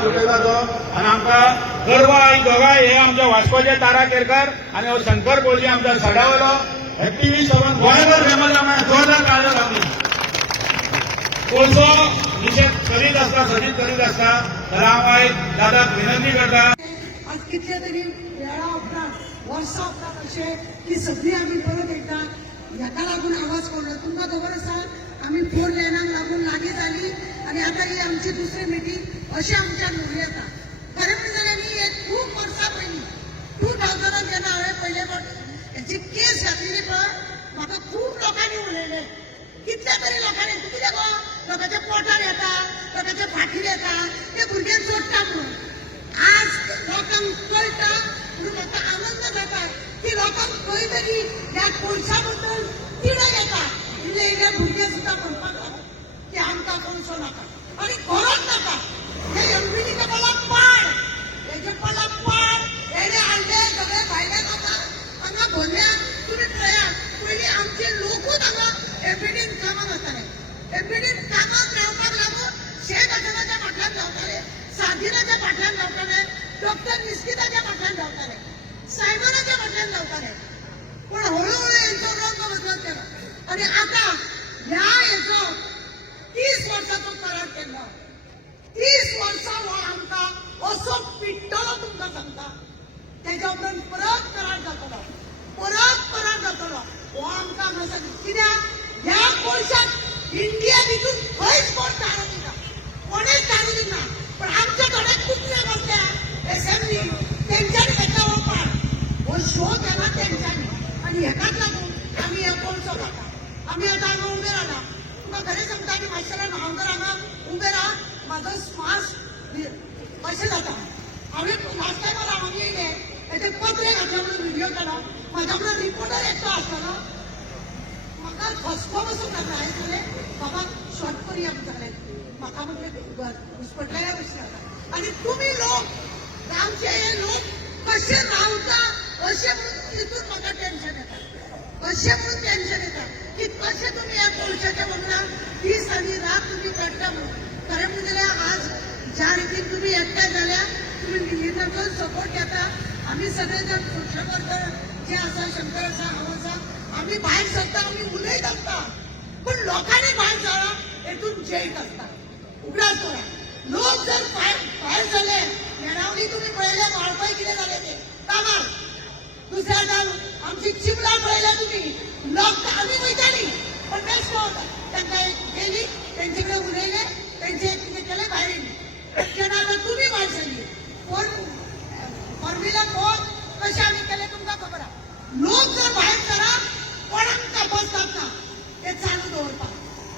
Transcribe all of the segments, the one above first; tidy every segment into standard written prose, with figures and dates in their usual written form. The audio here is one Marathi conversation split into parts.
आवाज उठयता तो आनी आमकां गर्व आनी दोगांय हे आमच्या वास्कोचे तारा केरकर आनी हो शंकर बोळजी आमच्या सडावलो एक्टिव्हिस्ट जावन गोंयभर फेमस आमी जोरदार काळजी लागली कोळसो निशेध करीत आसता सदीत करीत आसता तर हांव आयज दादाक विनंती करता आज कितले तरी वेळा उपरांत वर्सां उपरांत अशें की सगळीं आमी परत एकदा हेका लागून आवाज काडलो तुमकां खबर आसा आमी 4 लेनांक लागून लागीं जाली आनी आतां ही आमची दुसरी मिटींग अशें आमच्यान उरूं येता खरें म्हणलें जाल्यार न्ही हे खूब वर्सां पयलीं 2000 जेन्ना हांवें पयले फावट हेची केस घातलेली पळय म्हाका खूब लोकांनी उलयलें कितल्या तरी लोकांनी तूं कितें गो लोकांच्या पोटार येता लोकांच्या फाटीर येता ते भुरगे जोडटा म्हणून आज लोकांक कळटा म्हणून म्हाका आनंद जाता की लोकांक खंय तरी ह्या कोळशा बद्दल तिडक येता इल्ले इल्ले भुरगे सुद्दां म्हणपाक लागले की आमकां कोळसो नाका आनी खरोच नाका हे एमपीडीच्या पोलाक पाड हेजे पोलाक पाड हेणे हाडले सगळे भायले नाका हांगा भरल्या तुमी पळयात पयलीं आमचे लोकूच हांगा एमपीडीन कामाक वताले एमपीडीन कामाक रावपाक लागून शेख हसनाच्या फाटल्यान धांवताले साधीनाच्या फाटल्यान धांवताले डॉक्टर निस्किताच्या फाटल्यान धांवताले सायमनाच्या फाटल्यान धांवताले पण हळूहळू हेंचो रंग बदलत गेलो आनी आतां ह्या हेचो 30 वर्सांचो करार केल्लो 30 वर्सां हो आमकां असो पिट्टलो तुमकां सांगता तेज्या उपरांत परत करार जातलो हो आमकां हांगा सांग कित्याक ह्या कोळशाक इंडिया भितून खंयच कोण ताणूं दिना कोणेच ताणूं दिना पण आमचे थोडे कुत्रे बसल्या एसएमनी तेंच्यांनी तेका वळपाक हो शो केला तेंच्यांनी आनी हेकाच लागून आमी हे कोळसो खाता आमी आतां हांगा उबे रावला तुमकां खरें सांगता की माशेलान हांव जर हांगा उबे रावन म्हाजो स्वास कशें जाता हांवें लास्ट टायमार हांव येयले हेचे पत्रे घातले म्हणून व्हिडिओ केलो म्हाज्या वांगडा रिपोर्टर एकटो आसलेलो म्हाका घसको बसूंक लागला हांवें सांगलें बाबा शॉर्ट करुया म्हणून सांगलें म्हाका म्हटलें घुसपटलेल्या भशेन जाता आनी तुमी लोक आमचे हे लोक कशे रावता अशें म्हणून तितून म्हाका टेन्शन येता अशें म्हणून टेन्शन येता की कशें तुमी ह्या कोळशाच्या वांगडा दीस आनी रात तुमी काडटा म्हणून खरें म्हणून जाल्यार आज ज्या रितीन तुमी एकठांय जाल्या तुमी मिलिटरीचो सपोर्ट घेता आमी सगळे जण सोशल वर्कर जे आसा शंकर आसा हांव आसा आमी भायर सरता आमी उलयत आसता पण लोकांनी भायर सरा हेतून जैत आसता उगडास करा लोक जर भायर सरले मेणावली तुमी पळयले वाळपय कितें जालें ते कामार दुसऱ्या जाण आमची चिमला पळयल्या तुमी लोक आमी वयताली पण बेस्ट होता तांकां गेली तेंचे कडेन उलयले तेंचे कितें केलें भायर येयली जेन्ना तुमी भायर सरली कोण फॉर्म्युला कोण कशें आमी केलें तुमकां खबर आहा लोक जर भायर सरा कोणाक तपासतात ना ते चालू दवरपाक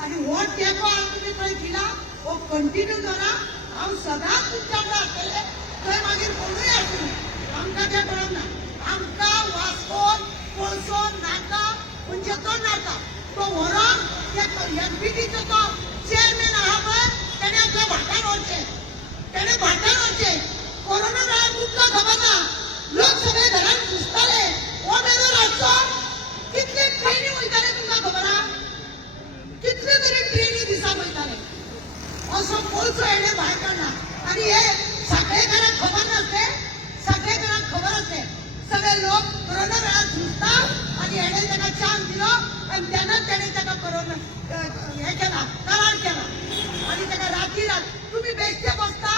आनी हो तेंको हांव तुमी पळय दिला हो कंटिन्यू करा हांव सदांच तुमच्या कडेन आसतलें थंय मागीर कोणूय आसूं आमकां तें कळना आमकां वास्को कोळसो नाका म्हणजे तो नाका तो व्हरोन त्या एमपीडीचो तो चेअरमॅन आहा पळय तेणें आपल्या भाटार व्हरचें कोरोना काळात तुमकां खबर ना लोक सगळे घरांत घुसताले हो बेरो रातचो कितले ट्रेनी वयताले तुमकां खबर आहा कितले तरी ट्रेनी दिसाक वयताले असो कोळसो हेणे भायर काडला आनी हे साखळेकारांक खबर नासले साखळेकारांक खबर आसले सगळे लोक कोरोना काळात घुसता आनी हेणे ताका चान्स दिलो आनी तेन्नाच तेणे ताका कोरोना हे केला करार केला आनी ताका राती रात तुमी बेश्टे बसता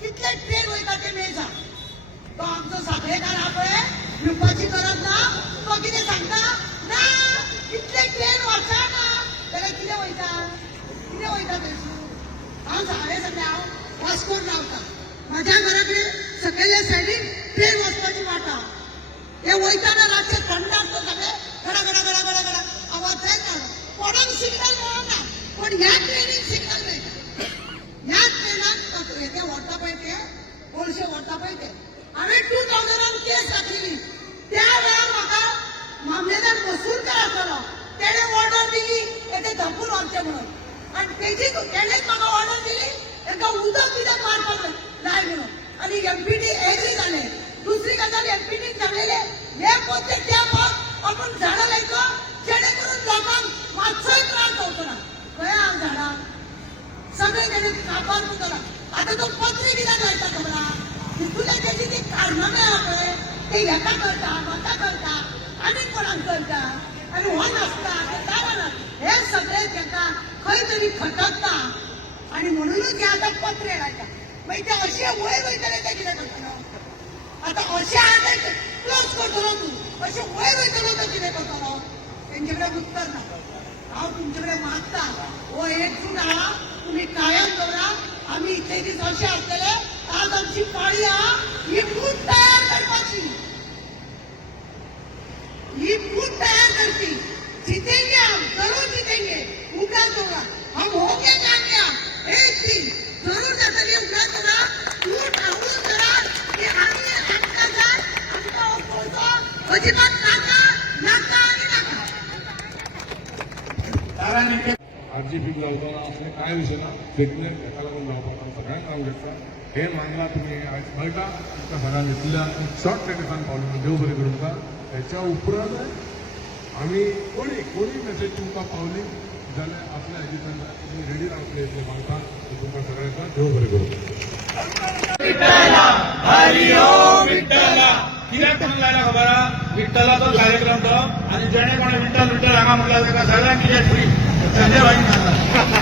कितले ट्रेन वयता ते मेळटा तो आमचो साखळेकार आहा पळय भिवपाची गरज ना तो कितें सांगता ना कितले ट्रेन वचना जाल्यार कितें वयता थंयसून हांवें सांगलें हांव वास्कोन रावता म्हाज्या घरा कडेन सकयल्या सायडीन ट्रेन वचपाची वाट आहा हे वयताना रातचे थंड आसता सगळे गडा गडा गडा गडा गडा आवाज जायना कोणाक सिग्नल मेळना पण ह्या ट्रेनीक सिग्नल मेळटा ह्या ट्रेनाक ते व्हरता पळय ते कोळशे व्हरता पळय ते हांवें 2000 केस घातलेली त्या वेळार म्हाका मामलेदार मसूरकर आसलो तेणे ऑर्डर दिली ते धपून व्हरचें म्हणून आनी तेणेच म्हाका ऑर्डर दिली ताका उदक कित्याक मारपाक लाय म्हणून आनी एमपीडी एग्री जाले दुसरी गजाल एमपीडीन सांगलेले हे पोते त्या मग आपण झाडां लायतो जेणे करून लोकांक मातसोय त्रास जावचो ना खंय हांव झाडां सगळे तेणे कापार मुतला आता तो पत्रे कित्याक लायता खबर आहा? तितून त्याची ती कारनामे आहा पळय ते हेका करता म्हाका करता आनीक कोणाक करता आनी हो नासता ते दाराना हे सगळे ताका खंय तरी खटकता आणि म्हणूनच हे आता पत्रे लायता मागीर ते अशे वयर वयतले ते कितें करतलो आता अशे आहा ते क्लोज करतलो तूं अशे वयर वयतलो तो कितें करतलो तेंचे कडेन उत्तर ना हांव तुमचे कडेन मागता हो एकजूट आहा तुम्ही कायम दवरा आम्ही इतले दीस अशे आसतले आज आमची पाळी आहा ही फूट तयार करपाची ही फूट तयार करती जीतेंगे हम जरूर जीतेंगे उगाच होगा हम होंगे कामयाब एक दिन जरूर जातली उगाच होगा फूट आवडून करा की आम्ही आमचा जात आमचा ओळखो अजिबात नाका नाका आणि नाका तारा आरजीपी लावताना असले काय विषय ना देखणे एका लागून लावपाक सगळ्यांक काम करता हे मागला तुम्ही आज कळटा तुमच्या घरान इतल्या शॉर्ट ट्रॅकेसान पावले देव बरें करूं तुमकां हेच्या उपरांत आमी कोणी मेसेज तुमकां पावली जाल्यार आपल्या हेजेंतल्यान तुमी रेडी रावतले इतले मागता तुमकां सगळ्यांका देव बरें करूं विठ्ठला कित्याक म्हणून लायला खबर आहा विठ्ठलाचो कार्यक्रम तो आणि जेणे कोणी विठ्ठल विठ्ठल हांगा म्हणला ताका सगळ्यांक कितें फ्री संजय भाई